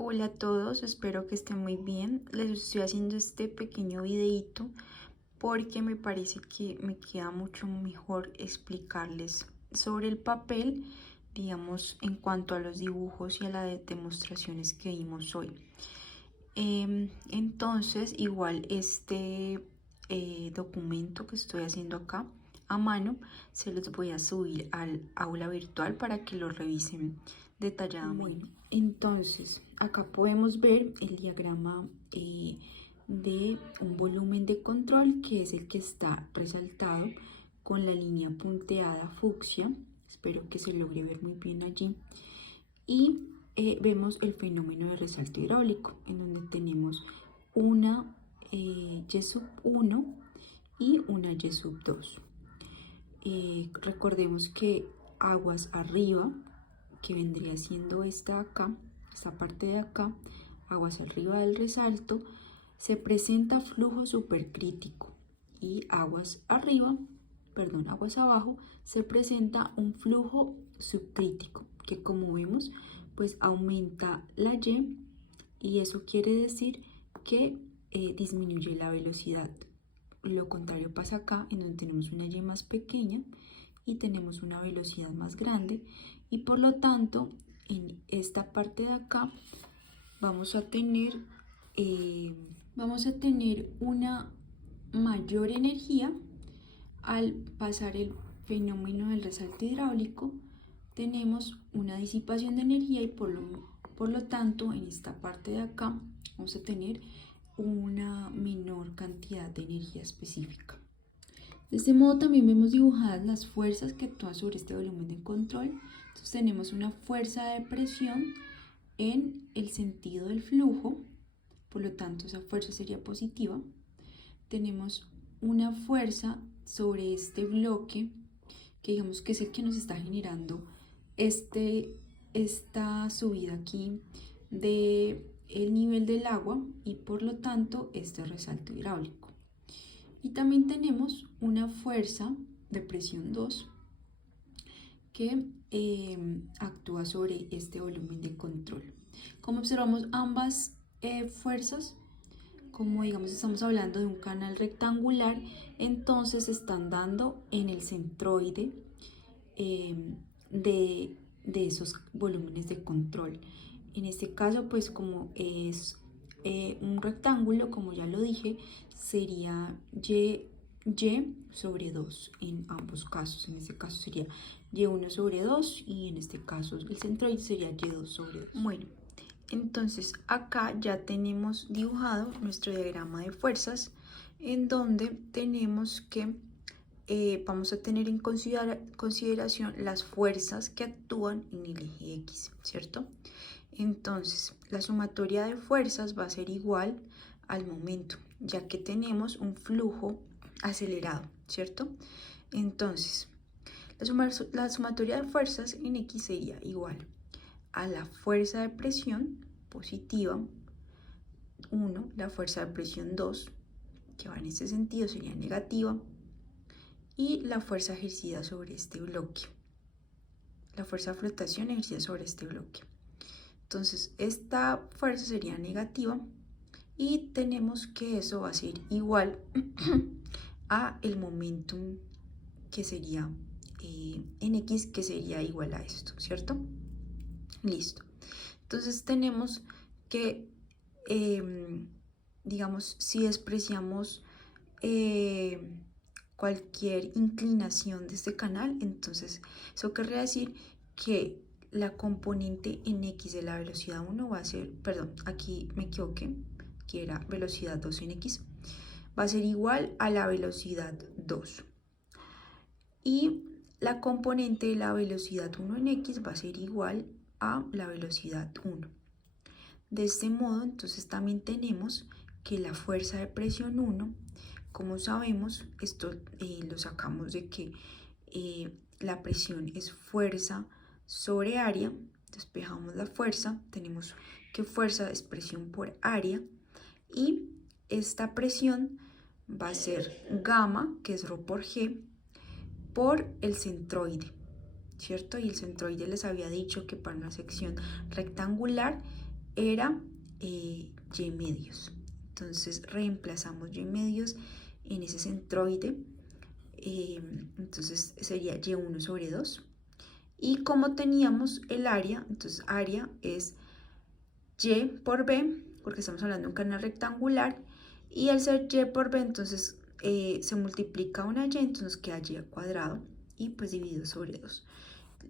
Hola a todos, espero que estén muy bien. Les estoy haciendo este pequeño videito porque me parece que me queda mucho mejor explicarles sobre el papel, digamos, en cuanto a los dibujos y a las demostraciones que vimos hoy. Entonces, igual este documento que estoy haciendo acá a mano, se los voy a subir al aula virtual para que lo revisen detalladamente. Bueno, entonces acá podemos ver el diagrama de un volumen de control, que es el que está resaltado con la línea punteada fucsia. Espero que se logre ver muy bien allí. Y vemos el fenómeno de resalto hidráulico, en donde tenemos una Y sub 1 y una Y sub 2. Recordemos que aguas arriba, que vendría siendo esta acá, esta parte de acá, aguas arriba del resalto, se presenta flujo supercrítico, y aguas abajo, se presenta un flujo subcrítico, que como vemos, pues aumenta la y eso quiere decir que disminuye la velocidad. Lo contrario pasa acá, en donde tenemos una Y más pequeña y tenemos una velocidad más grande, y por lo tanto en esta parte de acá vamos a tener una mayor energía. Al pasar el fenómeno del resalto hidráulico, tenemos una disipación de energía, y por lo tanto en esta parte de acá vamos a tener una menor cantidad de energía específica. De este modo también vemos dibujadas las fuerzas que actúan sobre este volumen de control. Entonces tenemos una fuerza de presión en el sentido del flujo, por lo tanto esa fuerza sería positiva. Tenemos una fuerza sobre este bloque, que digamos que es el que nos está generando esta subida aquí de el nivel del agua, y por lo tanto este resalto hidráulico. Y también tenemos una fuerza de presión 2 que actúa sobre este volumen de control. Como observamos, ambas fuerzas, como digamos estamos hablando de un canal rectangular, entonces están dando en el centroide de esos volúmenes de control. En este caso, pues como es un rectángulo, como ya lo dije, sería y sobre 2 en ambos casos. En este caso sería y1 sobre 2, y en este caso el centroide sería y2 sobre 2. Bueno, entonces acá ya tenemos dibujado nuestro diagrama de fuerzas, en donde tenemos que vamos a tener en consideración las fuerzas que actúan en el eje X, ¿cierto? Entonces, la sumatoria de fuerzas va a ser igual al momento, ya que tenemos un flujo acelerado, ¿cierto? Entonces, la sumatoria de fuerzas en X sería igual a la fuerza de presión positiva 1, la fuerza de presión 2, que va en este sentido, sería negativa, y la fuerza ejercida sobre este bloque, la fuerza de flotación ejercida sobre este bloque. Entonces esta fuerza sería negativa, y tenemos que eso va a ser igual a el momentum, que sería en X, que sería igual a esto, ¿cierto? Listo. Entonces tenemos que, digamos, si despreciamos cualquier inclinación de este canal, entonces eso querría decir que la componente en X de la velocidad 1 va a ser, perdón, aquí me equivoqué, que era velocidad 2 en X, va a ser igual a la velocidad 2. Y la componente de la velocidad 1 en X va a ser igual a la velocidad 1. De este modo, entonces también tenemos que la fuerza de presión 1, como sabemos, esto lo sacamos de que la presión es fuerza sobre área. Despejamos la fuerza, tenemos que fuerza es presión por área, y esta presión va a ser gamma, que es ρ por g, por el centroide, ¿cierto? Y el centroide les había dicho que para una sección rectangular era y medios. Entonces reemplazamos y medios en ese centroide. Entonces sería y1 sobre 2. Y como teníamos el área, entonces área es y por b, porque estamos hablando de un canal rectangular, y al ser y por b, entonces se multiplica una y, entonces nos queda y al cuadrado, y pues dividido sobre 2.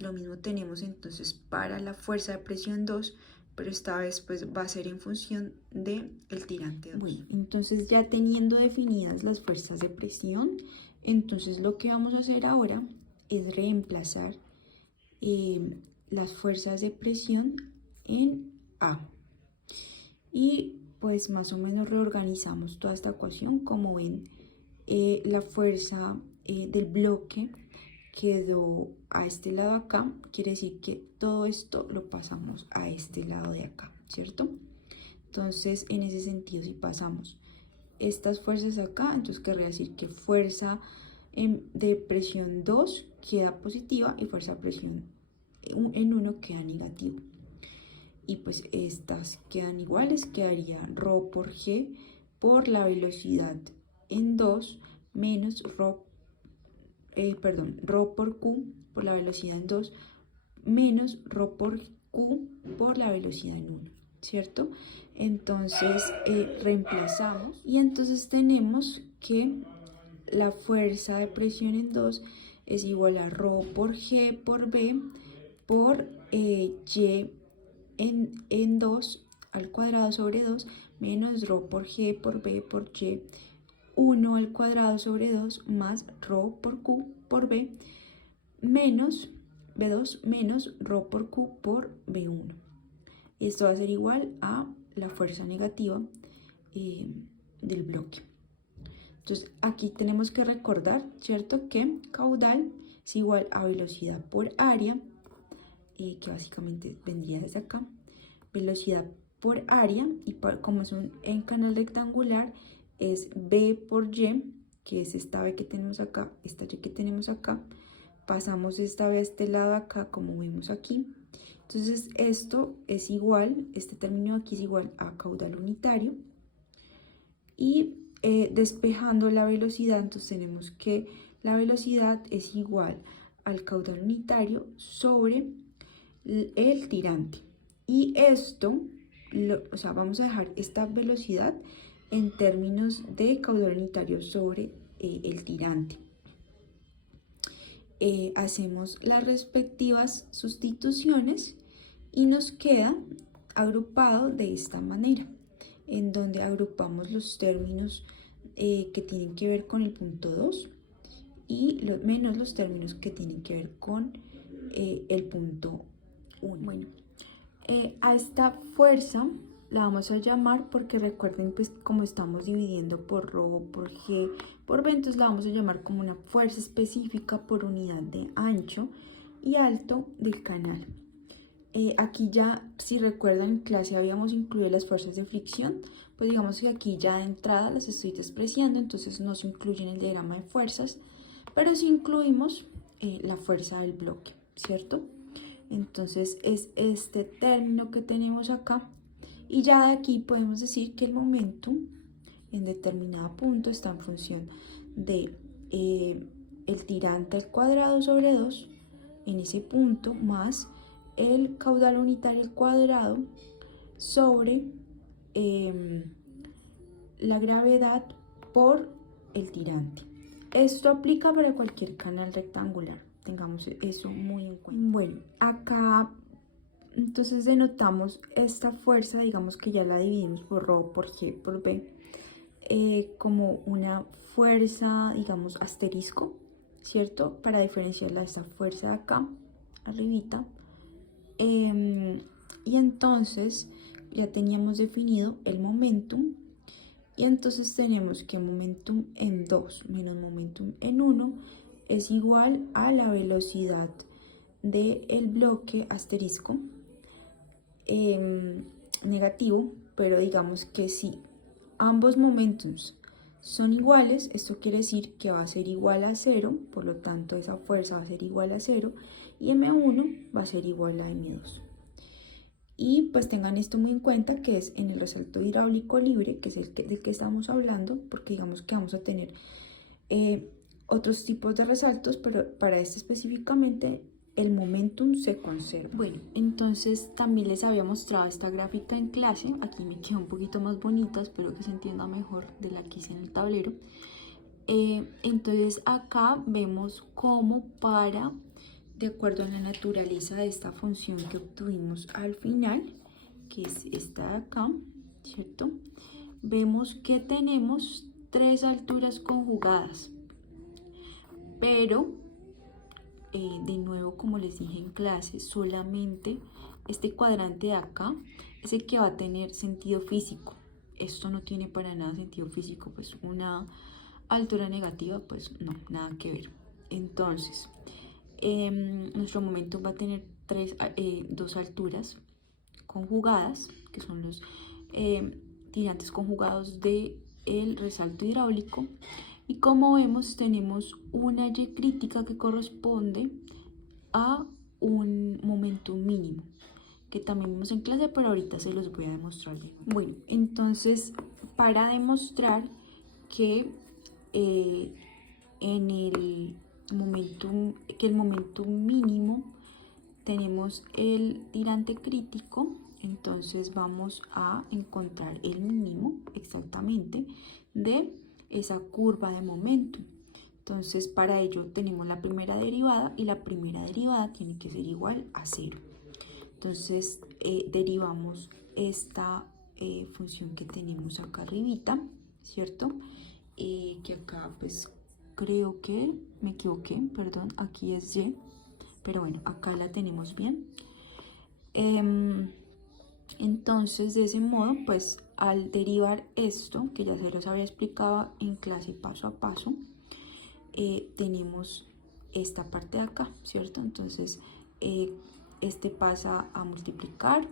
Lo mismo tenemos entonces para la fuerza de presión 2, pero esta vez pues va a ser en función del tirante 2. Bueno, entonces ya teniendo definidas las fuerzas de presión, entonces lo que vamos a hacer ahora es reemplazar las fuerzas de presión en A. Y pues más o menos reorganizamos toda esta ecuación. Como ven, la fuerza del bloque quedó a este lado acá, quiere decir que todo esto lo pasamos a este lado de acá, ¿cierto? Entonces, en ese sentido, si pasamos estas fuerzas acá, entonces querría decir que fuerza de presión 2 queda positiva y fuerza de presión en 1 queda negativo. Y pues estas quedan iguales, quedaría ρ por g por la velocidad en 2 menos ρ por q por la velocidad en 2 menos ρ por q por la velocidad en 1, ¿cierto? Entonces reemplazamos y entonces tenemos que la fuerza de presión en 2 es igual a ρ por g por b por y en 2 al cuadrado sobre 2 menos ρ por g por b por y 1 al cuadrado sobre 2 más ρ por q por b menos b2 menos ρ por q por b1. Esto va a ser igual a la fuerza negativa del bloque. Entonces aquí tenemos que recordar, ¿cierto? Que caudal es igual a velocidad por área, que básicamente vendría desde acá, velocidad por área, y como es en canal rectangular, es B por Y, que es esta B que tenemos acá, esta Y que tenemos acá, pasamos esta B a este lado acá, como vemos aquí. Entonces esto es igual, este término aquí es igual a caudal unitario, y despejando la velocidad, entonces tenemos que la velocidad es igual al caudal unitario sobre el tirante. Y esto, o sea, vamos a dejar esta velocidad en términos de caudal unitario sobre el tirante. Hacemos las respectivas sustituciones y nos queda agrupado de esta manera, en donde agrupamos los términos que tienen que ver con el punto 2 y menos los términos que tienen que ver con el punto 1. Bueno, a esta fuerza la vamos a llamar, porque recuerden pues como estamos dividiendo por ρ, por g, por b, entonces la vamos a llamar como una fuerza específica por unidad de ancho y alto del canal. Aquí ya, si recuerdan, en clase habíamos incluido las fuerzas de fricción, pues digamos que aquí ya de entrada las estoy despreciando, entonces no se incluye en el diagrama de fuerzas, pero sí incluimos la fuerza del bloque, ¿cierto? Entonces es este término que tenemos acá, y ya de aquí podemos decir que el momentum en determinado punto está en función de el tirante al cuadrado sobre 2 en ese punto más el caudal unitario al cuadrado sobre la gravedad por el tirante. Esto aplica para cualquier canal rectangular, tengamos eso muy en cuenta. Bueno, acá entonces denotamos esta fuerza, digamos que ya la dividimos por ρ, por g, por b, como una fuerza, digamos, asterisco, ¿cierto? Para diferenciarla de esta fuerza de acá, arribita. Y entonces ya teníamos definido el momentum, y entonces tenemos que momentum en 2 menos momentum en 1 es igual a la velocidad del bloque asterisco negativo, pero digamos que si ambos momentos son iguales, esto quiere decir que va a ser igual a 0, por lo tanto esa fuerza va a ser igual a 0 y M1 va a ser igual a M2. Y pues tengan esto muy en cuenta, que es en el resalto hidráulico libre, que es del que estamos hablando, porque digamos que vamos a tener otros tipos de resaltos, pero para este específicamente el momentum se conserva. Bueno, entonces también les había mostrado esta gráfica en clase. Aquí me quedó un poquito más bonita, espero que se entienda mejor de la que hice en el tablero. Entonces acá vemos cómo de acuerdo a la naturaleza de esta función que obtuvimos al final, que es esta de acá, ¿cierto? Vemos que tenemos tres alturas conjugadas, pero de nuevo, como les dije en clase, solamente este cuadrante de acá es el que va a tener sentido físico. Esto no tiene para nada sentido físico, pues una altura negativa, pues no, nada que ver. Entonces, nuestro momento va a tener dos alturas conjugadas, que son los tirantes conjugados del resalto hidráulico. Y como vemos, tenemos una Y crítica que corresponde a un momento mínimo, que también vimos en clase, pero ahorita se los voy a demostrar. Bueno, entonces, para demostrar que en el momento mínimo tenemos el tirante crítico, entonces vamos a encontrar el mínimo exactamente de esa curva de momento. Entonces para ello tenemos la primera derivada, y la primera derivada tiene que ser igual a 0. Entonces derivamos esta función que tenemos acá arribita, ¿cierto? Que acá pues creo que me equivoqué, perdón, aquí es Y, pero bueno, acá la tenemos bien. Entonces, de ese modo, pues al derivar esto, que ya se los había explicado en clase paso a paso, tenemos esta parte de acá, ¿cierto? Entonces, este pasa a multiplicar,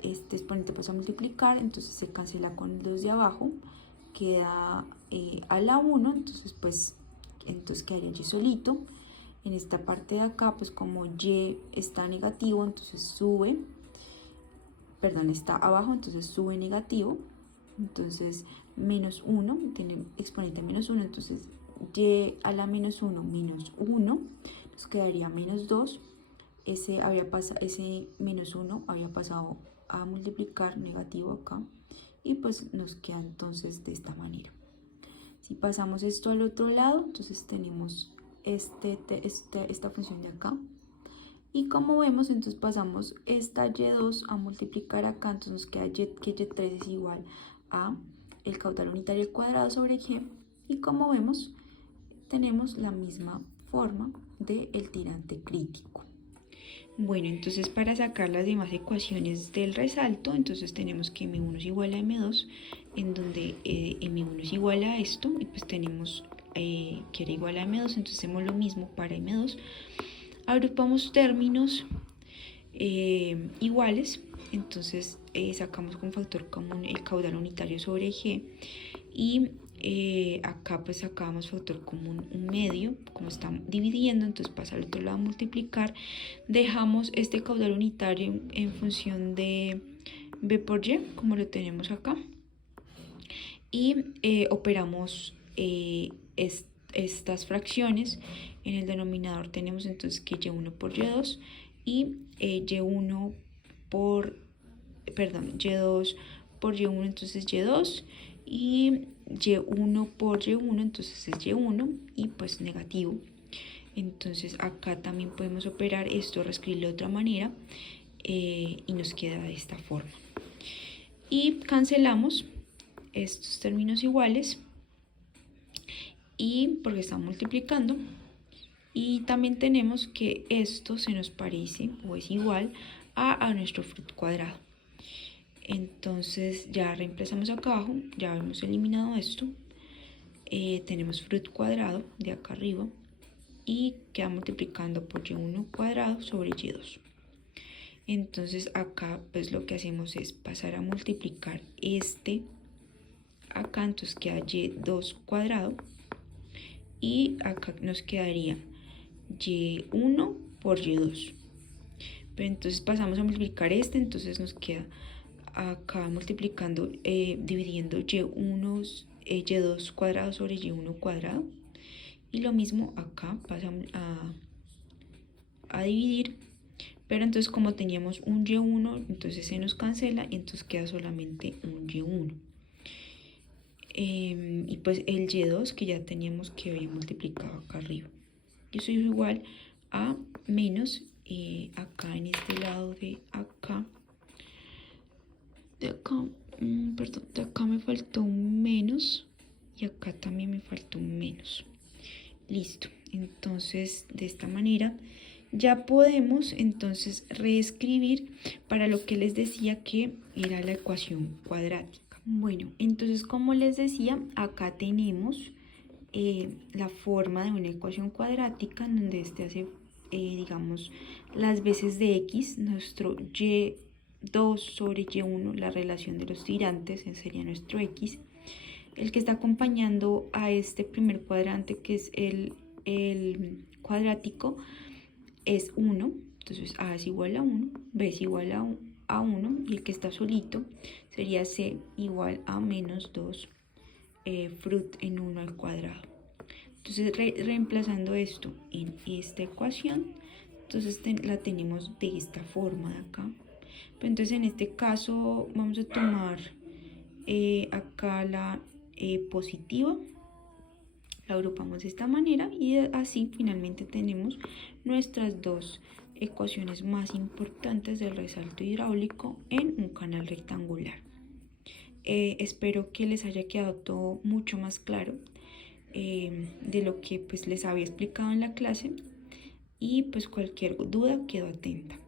este exponente pasa a multiplicar, entonces se cancela con el 2 de abajo, queda a la 1, entonces pues quedaría Y solito. En esta parte de acá, pues como Y está negativo, entonces sube, perdón, está abajo, entonces sube negativo, entonces menos 1, tiene exponente menos 1, entonces Y a la menos 1 menos 1, nos quedaría menos 2, ese menos 1 había pasado a multiplicar negativo acá, y pues nos queda entonces de esta manera. Si pasamos esto al otro lado, entonces tenemos esta función de acá, y como vemos, entonces pasamos esta Y2 a multiplicar acá, entonces nos queda que Y3 es igual a el caudal unitario al cuadrado sobre G, y como vemos, tenemos la misma forma del tirante crítico. Bueno, entonces para sacar las demás ecuaciones del resalto, entonces tenemos que M1 es igual a M2, en donde M1 es igual a esto, y pues tenemos que era igual a M2, entonces hacemos lo mismo para M2. Agrupamos términos iguales, entonces sacamos con factor común el caudal unitario sobre G, y acá pues sacamos factor común un medio, como estamos dividiendo, entonces pasa al otro lado a multiplicar, dejamos este caudal unitario en función de B por Y, como lo tenemos acá, y operamos estas fracciones. En el denominador tenemos entonces que Y1 por Y2 y Y2 por Y1, entonces Y2, y Y1 por Y1, entonces es Y1, y pues negativo. Entonces acá también podemos operar esto, reescribirlo de otra manera, y nos queda de esta forma. Y cancelamos estos términos iguales, y porque estamos multiplicando, y también tenemos que esto se nos parece o es igual a nuestro fruto cuadrado. Entonces ya reemplazamos acá abajo, ya hemos eliminado esto, tenemos fruto cuadrado de acá arriba, y queda multiplicando por Y1 cuadrado sobre Y2. Entonces acá pues lo que hacemos es pasar a multiplicar acá, entonces queda Y2 cuadrado, y acá nos quedaría Y1 por Y2. Pero entonces pasamos a multiplicar entonces nos queda acá multiplicando, dividiendo y1, y2 cuadrado sobre y1 cuadrado. Y lo mismo acá pasamos a dividir, pero entonces como teníamos un y1, entonces se nos cancela y entonces queda solamente un y1. Y pues el y2 que ya teníamos que había multiplicado acá arriba. Y eso es igual a menos, acá en este lado de acá, perdón, de acá me faltó un menos y acá también me faltó un menos. Listo, entonces de esta manera ya podemos entonces reescribir para lo que les decía que era la ecuación cuadrática. Bueno, entonces como les decía, acá tenemos la forma de una ecuación cuadrática en donde este hace, digamos, las veces de x, nuestro y2 sobre y1, la relación de los tirantes, ese sería nuestro x. El que está acompañando a este primer cuadrante, que es el cuadrático, es 1. Entonces a es igual a 1, b es igual a 1 y el que está solito sería c igual a menos 2 fruit en 1 al cuadrado. Entonces reemplazando esto en esta ecuación, entonces la tenemos de esta forma de acá. Pero entonces en este caso vamos a tomar acá la positiva, la agrupamos de esta manera y así finalmente tenemos nuestras dos ecuaciones más importantes del resalto hidráulico en un canal rectangular. Espero que les haya quedado todo mucho más claro de lo que pues les había explicado en la clase y pues cualquier duda quedo atenta.